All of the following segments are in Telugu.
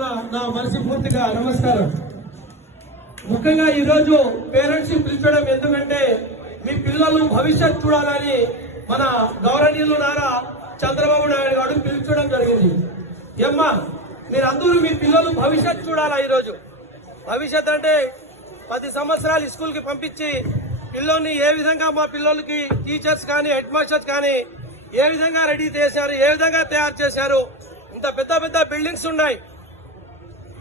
తరఫున నా మనస్ఫూర్తిగా నమస్కారం. ముఖ్యంగా ఈ రోజు పేరెంట్స్ పిలిచడం ఎందుకంటే మీ పిల్లలు భవిష్యత్ చూడాలని మన గౌరవనీయులు నారా చంద్రబాబు నాయుడు గారు పిలిచడం జరిగింది. ఏమ్మా మీరందరూ మీ పిల్లలు భవిష్యత్ చూడాలా? ఈరోజు భవిష్యత్ అంటే 10 సంవత్సరాలు స్కూల్ కి పంపించి పిల్లల్ని ఏ విధంగా మా పిల్లలకి టీచర్స్ కానీ హెడ్ మాస్టర్స్ కానీ ఏ విధంగా రెడీ చేశారు, ఏ విధంగా తయారు చేశారు. ఇంత పెద్ద పెద్ద బిల్డింగ్స్ ఉన్నాయి.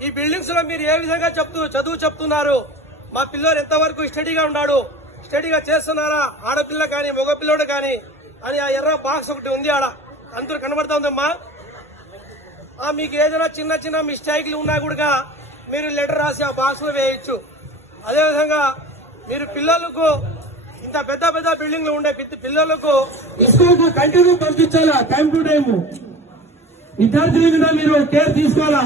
ఈ బిల్డింగ్స్ లో మీరు ఏ విధంగా చదువు చెప్తున్నారు, మా పిల్లలు ఎంతవరకు స్టడీగా ఉన్నాడు, స్టడీగా చేస్తున్నారా, ఆడపిల్ల కానీ మగ పిల్లడు కానీ అని ఆ ఎర్ర బాక్స్ ఒకటి ఉంది ఆడ అందరూ కనబడతా ఉందమ్మా. మీకు ఏదైనా చిన్న చిన్న మిస్టేక్లు ఉన్నా కూడా మీరు లెటర్ రాసి ఆ బాక్స్ లో వేయచ్చు. అదేవిధంగా మీరు పిల్లలకు ఇంత పెద్ద పెద్ద బిల్డింగ్లు ఉండే పిల్లలకు స్కూల్ కు కంటిన్యూ పంపించాలా, టైం టు టైం. విద్యార్థుల మీద మీరు కేర్ తీసుకోవాలా.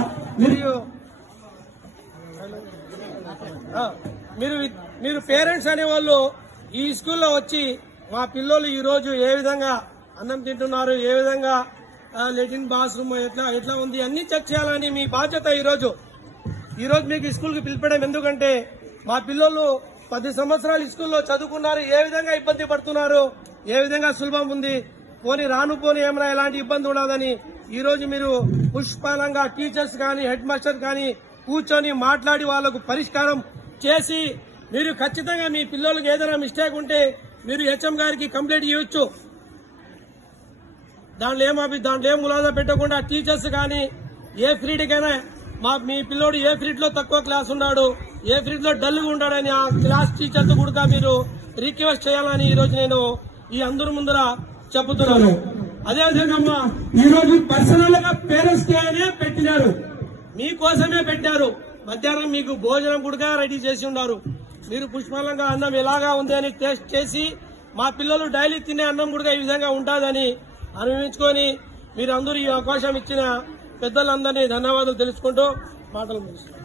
మీరు పేరెంట్స్ అనేవాళ్ళు ఈ స్కూల్లో వచ్చి మా పిల్లలు ఈ రోజు ఏ విధంగా అన్నం తింటున్నారు, ఏ విధంగా లెటిన్ బాత్రూమ్ ఎట్లా ఉంది అన్ని చెక్ చేయాలని మీ బాధ్యత. ఈ రోజు మీకు స్కూల్ కి పిలిపడం ఎందుకంటే మా పిల్లలు 10 సంవత్సరాలు స్కూల్లో చదువుకున్నారు, ఏ విధంగా ఇబ్బంది పడుతున్నారు, ఏ విధంగా సులభం ఉంది, పోని ఏమైనా ఎలాంటి ఇబ్బంది ఉండదని ఈ రోజు మీరు పుష్పాలంగా టీచర్స్ కానీ హెడ్ మాస్టర్ కానీ కూర్చొని మాట్లాడి వాళ్లకు పరిష్కారం చేసి మీరు ఖచ్చితంగా మీ పిల్లలకు ఏదైనా మిస్టేక్ ఉంటే మీరు హెచ్ఎం గారికి కంప్లైంట్ ఇవ్వచ్చు. దాంట్లో ఏం ములాదా పెట్టకుండా టీచర్స్ కానీ ఏ ఫ్రీడ్కైనా మీ పిల్లోడు ఏ ఫ్రీడ్ లో తక్కువ క్లాస్ ఉన్నాడు, ఏ ఫ్రీడ్ లో డల్గా ఉన్నాడని ఆ క్లాస్ టీచర్ తో కూడా మీరు రిక్వెస్ట్ చేయాలని ఈ రోజు నేను ఈ అందరి ముందర చెబుతున్నాను. అదేవిధంగా ఈ రోజు పర్సనల్ గా పేరెంట్స్ డే అనే పెట్టినారు, మీకోసమే పెట్టారు. మధ్యాహ్నం మీకు భోజనం కూడా రెడీ చేసి ఉన్నారు. మీరు పుష్పాలంగా అన్నం ఎలాగా ఉంది అని టేస్ట్ చేసి మా పిల్లలు డైలీ తినే అన్నం కూడా ఈ విధంగా ఉంటుందని అనుభవించుకొని మీరు అందరూ ఈ అవకాశం ఇచ్చిన పెద్దలందరినీ ధన్యవాదాలు తెలుసుకుంటూ మాటలు ముగిస్తున్నాను.